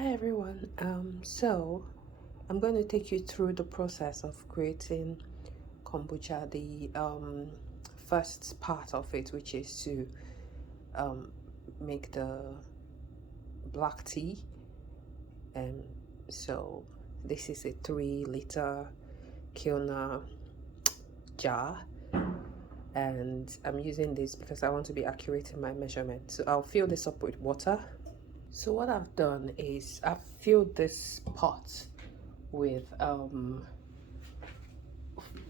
Hi everyone. So I'm going to take you through the process of creating kombucha. The first part of it, which is to make the black tea. And so this is a 3-liter kilner jar, and I'm using this because I want to be accurate in my measurement. So I'll fill this up with water. So what I've done is I've filled this pot with the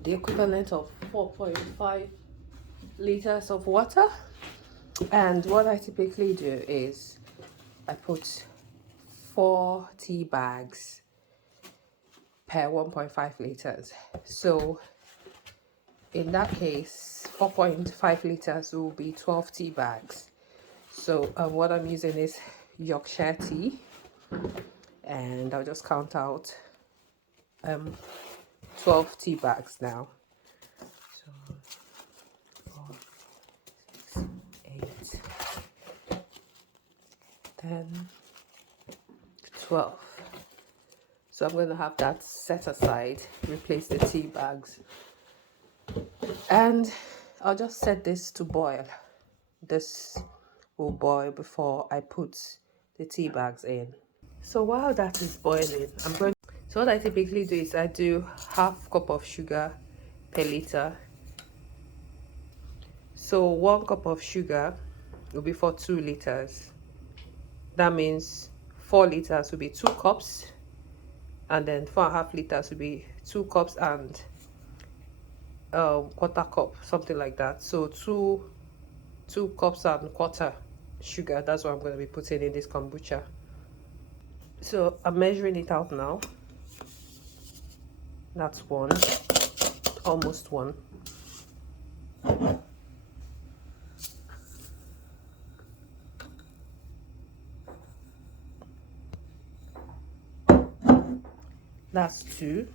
equivalent of 4.5 liters of water, and what I typically do is I put 4 tea bags per 1.5 liters. So in that case 4.5 liters will be 12 tea bags. So what I'm using is Yorkshire tea, and I'll just count out 12 tea bags now. So 4, 6, 8, 10, 12. So I'm going to have that set aside, replace the tea bags, and I'll just set this to boil. This will boil before I put the tea bags in. So while that is boiling, so what I typically do is I do half cup of sugar per liter. So 1 cup of sugar will be for 2 liters. That means 4 liters will be 2 cups, and then 4.5 liters will be 2 cups and quarter cup, something like that. So 2 cups and quarter sugar. That's what I'm going to be putting in this kombucha. So I'm measuring it out now. That's 1, almost 1. That's 2.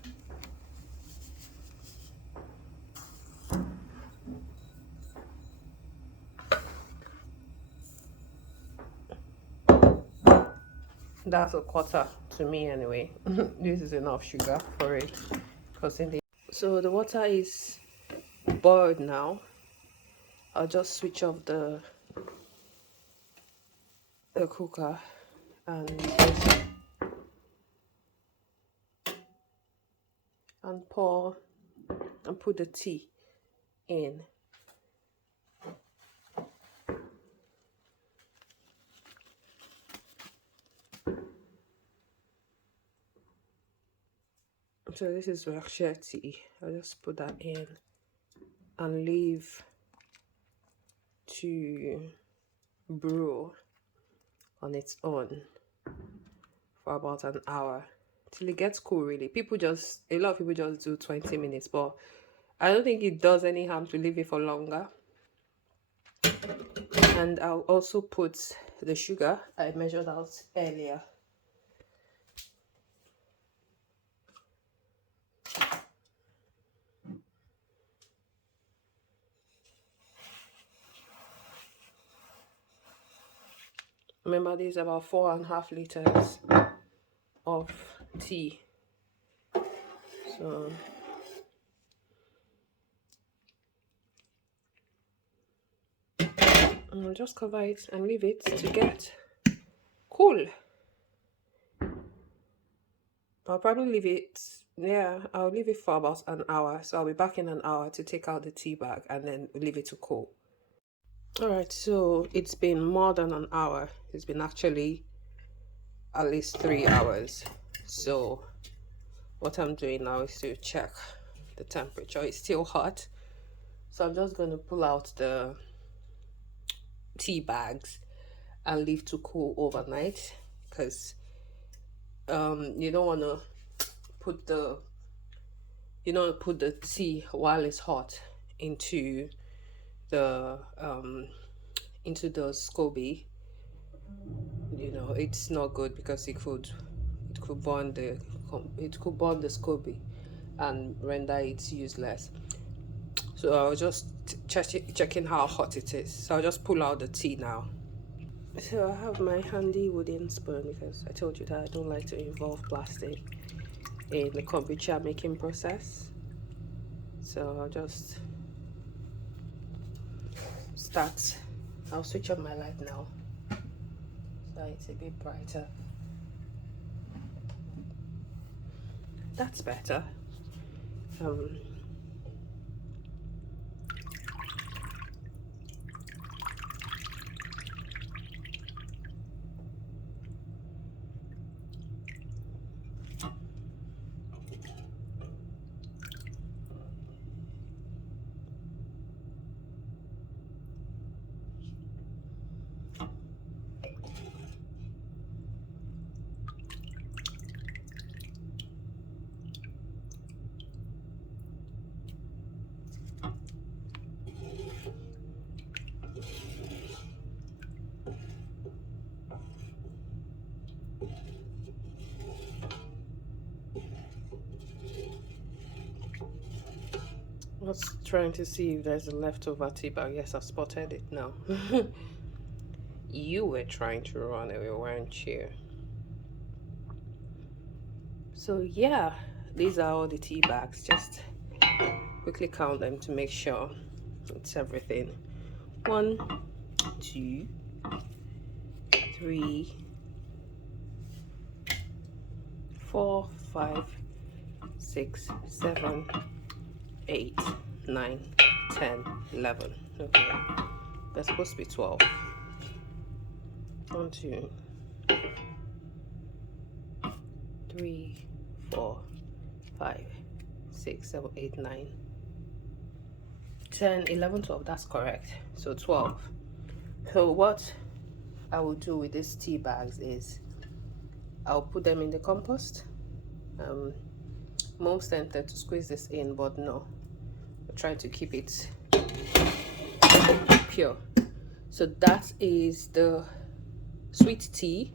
That's a quarter to me anyway. This is enough sugar for it, because so the water is boiled now. I'll just switch off the cooker and pour and put the tea in. So this is Yorkshire tea. I'll just put that in and leave to brew on its own for about an hour till it gets cool. Really, a lot of people just do 20 minutes, but I don't think it does any harm to leave it for longer. And I'll also put the sugar I measured out earlier. Remember, this is about 4.5 liters of tea. So I'll just cover it and leave it to get cool. I'll probably leave it, I'll leave it for about an hour. So I'll be back in an hour to take out the tea bag and then leave it to cool. Alright, so it's been more than an hour. It's been actually at least 3 hours. So what I'm doing now is to check the temperature. It's still hot. So I'm just going to pull out the tea bags and leave to cool overnight, because you don't want to put the tea while it's hot into the Scoby. It's not good, because it could burn the Scoby and render it useless. So I was just checking how hot it is. So I'll just pull out the tea now. So I have my handy wooden spoon because I told you that I don't like to involve plastic in the kombucha making process. So I'll just start. I'll switch on my light now so it's a bit brighter. That's better. Um, I was trying to see if there's a leftover tea bag. Yes, I've spotted it now. You were trying to run away, weren't you? So yeah, these are all the tea bags. Just quickly count them to make sure it's everything. 1, 2, 3, 4, 5, 6, 7, 8, 9, 10, 11. Okay, there's supposed to be 12. 1, 2, 3, 4, 5, 6, 7, 8, 9, 10, 11, 12. That's correct. So 12. So what I will do with these tea bags is I'll put them in the compost. Most tempted to squeeze this in, but no, I'm trying to keep it pure. So that is the sweet tea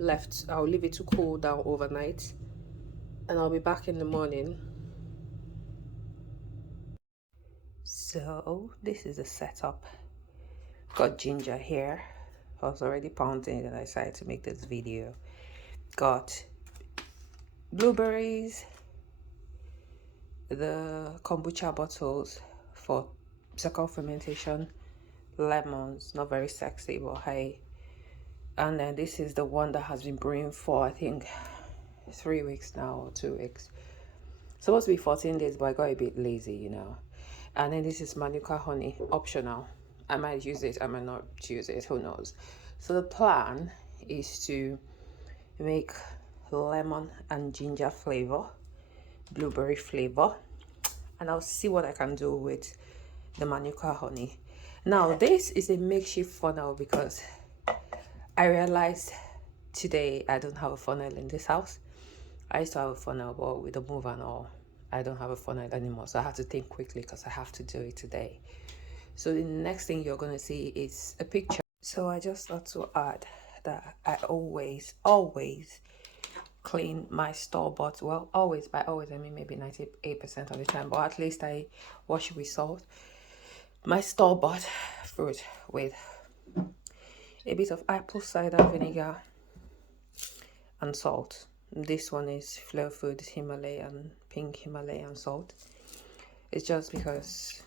left. I'll leave it to cool down overnight and I'll be back in the morning. So this is the setup. Got ginger here. I was already pounding it and I decided to make this video. Got blueberries, the kombucha bottles for second fermentation, lemons, not very sexy but hey. And then this is the one that has been brewing for I think 3 weeks now or 2 weeks. Supposed to be 14 days, but I got a bit lazy, you know. And then this is manuka honey, optional. I might use it, I might not use it, who knows. So the plan is to make lemon and ginger flavor, blueberry flavor, and I'll see what I can do with the manuka honey. Now this is a makeshift funnel because I realized today I don't have a funnel in this house. I used to have a funnel, but with the move and all, I don't have a funnel anymore. So I have to think quickly because I have to do it today. So the next thing you're going to see is a picture. So I just thought to add that I always clean my store-bought, well, always, by always I mean maybe 98% of the time, but at least I wash it with salt. My store-bought fruit with a bit of apple cider vinegar and salt. This one is Flow Food Himalayan, pink Himalayan salt. It's just because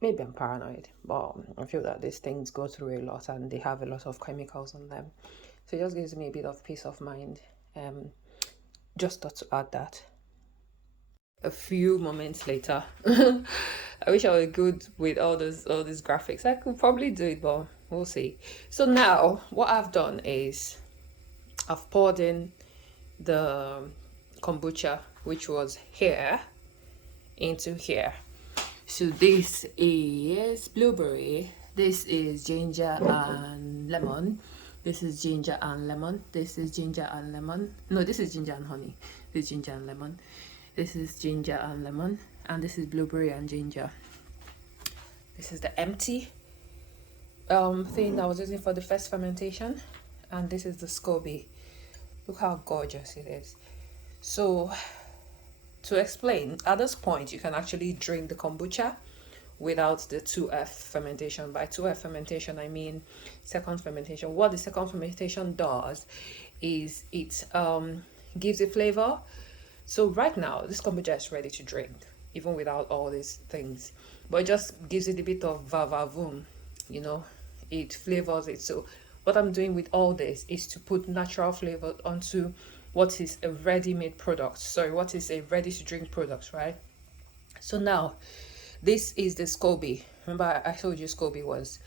maybe I'm paranoid, but I feel that these things go through a lot and they have a lot of chemicals on them. So it just gives me a bit of peace of mind. Just thought to add that. A few moments later, I wish I was good with all these graphics. I could probably do it, but we'll see. So now what I've done is I've poured in the kombucha, which was here, into here. So this is blueberry, this is ginger and lemon, this is ginger and lemon, this is ginger and lemon, no, this is ginger and honey, this is ginger and lemon, this is ginger and lemon, and this is blueberry and ginger. This is the empty thing that I was using for the first fermentation, and this is the Scoby. Look how gorgeous it is. So to explain, at this point you can actually drink the kombucha without the 2F fermentation. By 2F fermentation, I mean second fermentation. What the second fermentation does is it gives a flavor. So right now, this kombucha is ready to drink, even without all these things. But it just gives it a bit of vavavoom, you know, it flavors it. So what I'm doing with all this is to put natural flavor onto what is a ready-made product. Sorry, what is a ready-to-drink product, right? So now, this is the Scoby. Remember, I told you Scoby was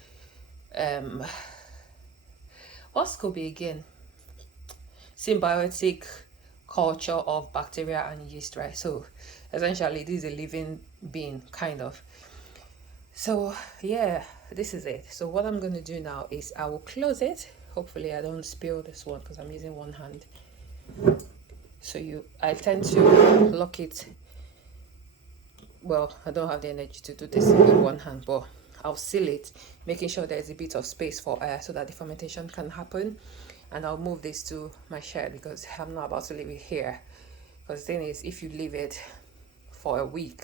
what's Scoby again? Symbiotic culture of bacteria and yeast, right? So essentially, this is a living being, kind of. So yeah, this is it. So what I'm going to do now is I will close it. Hopefully I don't spill this one because I'm using one hand. So I tend to lock it. Well, I don't have the energy to do this with one hand, but I'll seal it, making sure there's a bit of space for air so that the fermentation can happen. And I'll move this to my shed because I'm not about to leave it here. Because the thing is, if you leave it for a week,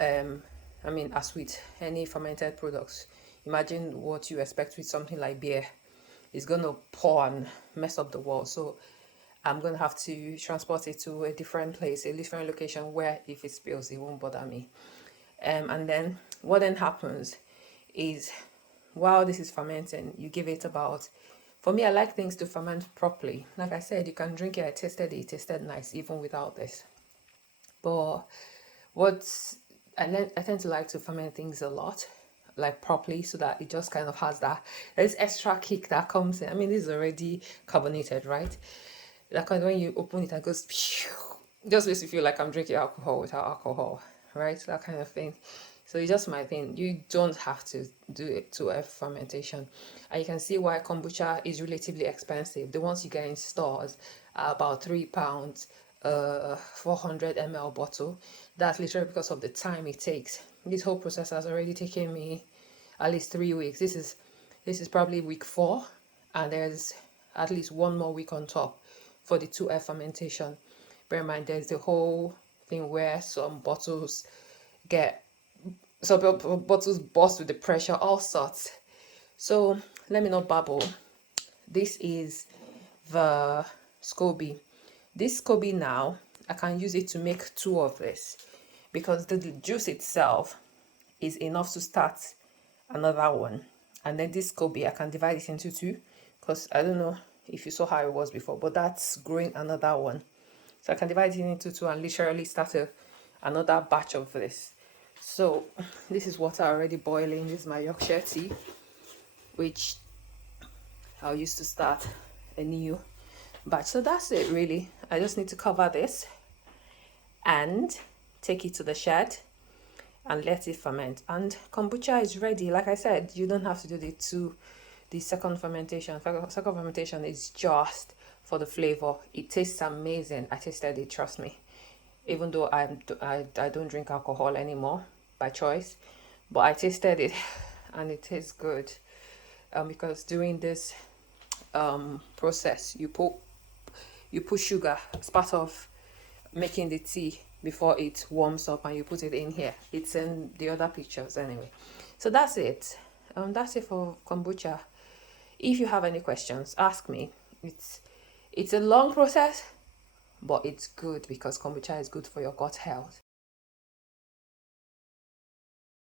I mean, as with any fermented products, imagine what you expect with something like beer. It's going to pour and mess up the wall. So I'm going to have to transport it to a different place, a different location where if it spills, it won't bother me. And then what then happens is while this is fermenting, you give it about, for me, I like things to ferment properly. Like I said, you can drink it. I tasted it. It tasted nice even without this. But I tend to like to ferment things a lot, like properly, so that it just kind of has there's extra kick that comes in. I mean, this is already carbonated, right? Like when you open it, it goes, just makes you feel like I'm drinking alcohol without alcohol, right? That kind of thing. So it's just my thing. You don't have to do it to a fermentation. And you can see why kombucha is relatively expensive. The ones you get in stores are about £3, 400 ml bottle. That's literally because of the time it takes. This whole process has already taken me at least 3 weeks. This is probably week 4, and there's at least one more week on top for the 2F fermentation. Bear in mind, there's the whole thing where some bottles burst with the pressure, all sorts. So let me not babble. This is the Scoby. This Scoby now, I can use it to make 2 of this because the juice itself is enough to start another one. And then this Scoby, I can divide it into 2 because I don't know if you saw how it was before, but that's growing another one. So I can divide it into 2 and literally start another batch of this. So this is water already boiling. This is my Yorkshire tea, which I'll use to start a new batch. So that's it really. I just need to cover this and take it to the shed and let it ferment. And kombucha is ready. Like I said, you don't have to do the second fermentation. Second fermentation is just for the flavor. It tastes amazing. I tasted it, trust me. Even though I don't drink alcohol anymore by choice, but I tasted it and it tastes good. Because during this process, you put sugar as part of making the tea before it warms up, and you put it in here. It's in the other pictures anyway. So that's it. That's it for kombucha. If you have any questions, ask me. It's a long process, but it's good because kombucha is good for your gut health.